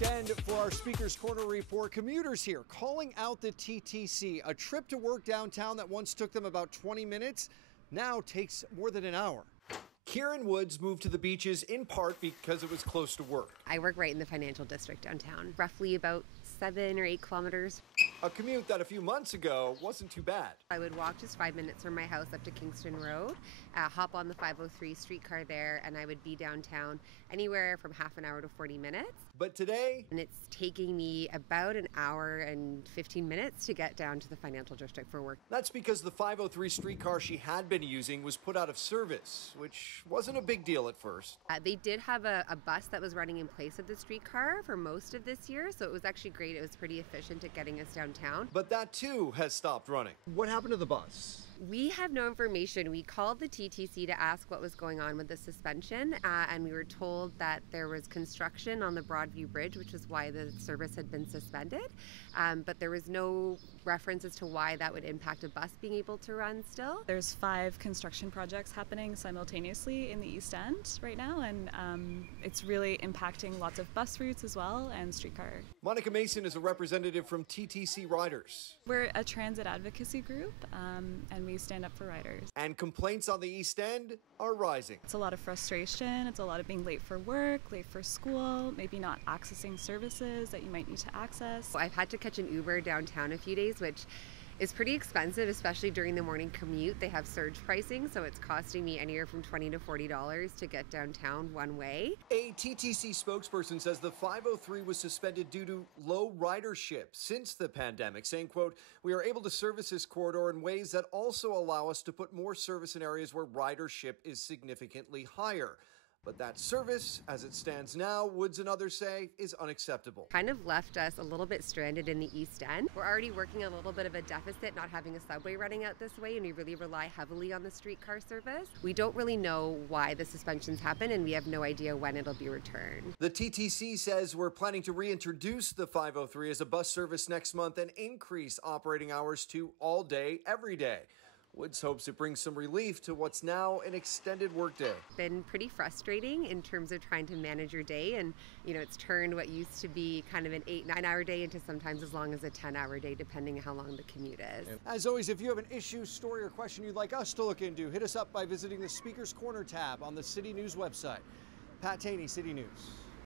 East End for our Speaker's Corner report. Commuters here calling out the TTC. A trip to work downtown that once took them about 20 minutes now takes more than an hour. Kieran Woods moved to the beaches in part because it was close to work. I work right in the financial district downtown, roughly about 7 or 8 kilometers. A commute that a few months ago wasn't too bad. I would walk just 5 minutes from my house up to Kingston Road, hop on the 503 streetcar there, and I would be downtown anywhere from half an hour to 40 minutes. But today, and it's taking me about an hour and 15 minutes to get down to the financial district for work. That's because the 503 streetcar she had been using was put out of service, which wasn't a big deal at first. They did have a bus that was running in place of the streetcar for most of this year, so it was actually great. It was pretty efficient at getting us downtown. But that too has stopped running. What happened to the bus? We have no information. We called the TTC to ask what was going on with the suspension, and we were told that there was construction on the Broadview Bridge, which is why the service had been suspended. But there was no reference as to why that would impact a bus being able to run still. There's 5 construction projects happening simultaneously in the East End right now, and it's really impacting lots of bus routes as well and streetcar. Monica Mason is a representative from TTC Riders. We're a transit advocacy group, and we stand up for riders. And complaints on the East End are rising. It's a lot of frustration. It's a lot of being late for work, late for school, maybe not accessing services that you might need to access. I've had to catch an Uber downtown a few days, which is pretty expensive, especially during the morning commute. They have surge pricing, so it's costing me anywhere from $20 to $40 to get downtown one way. A TTC spokesperson says the 503 was suspended due to low ridership since the pandemic, saying, quote, "We are able to service this corridor in ways that also allow us to put more service in areas where ridership is significantly higher." But that service, as it stands now, Woods and others say, is unacceptable. Kind of left us a little bit stranded in the East End. We're already working a little bit of a deficit not having a subway running out this way, and we really rely heavily on the streetcar service. We don't really know why the suspensions happen, and we have no idea when it'll be returned. The TTC says we're planning to reintroduce the 503 as a bus service next month and increase operating hours to all day, every day. Woods hopes it brings some relief to what's now an extended workday. Been pretty frustrating in terms of trying to manage your day, and it's turned what used to be kind of an 8-9 hour day into sometimes as long as a 10-hour day, depending on how long the commute is. As always, if you have an issue, story, or question you'd like us to look into, hit us up by visiting the Speaker's Corner tab on the City News website. Taney, City News.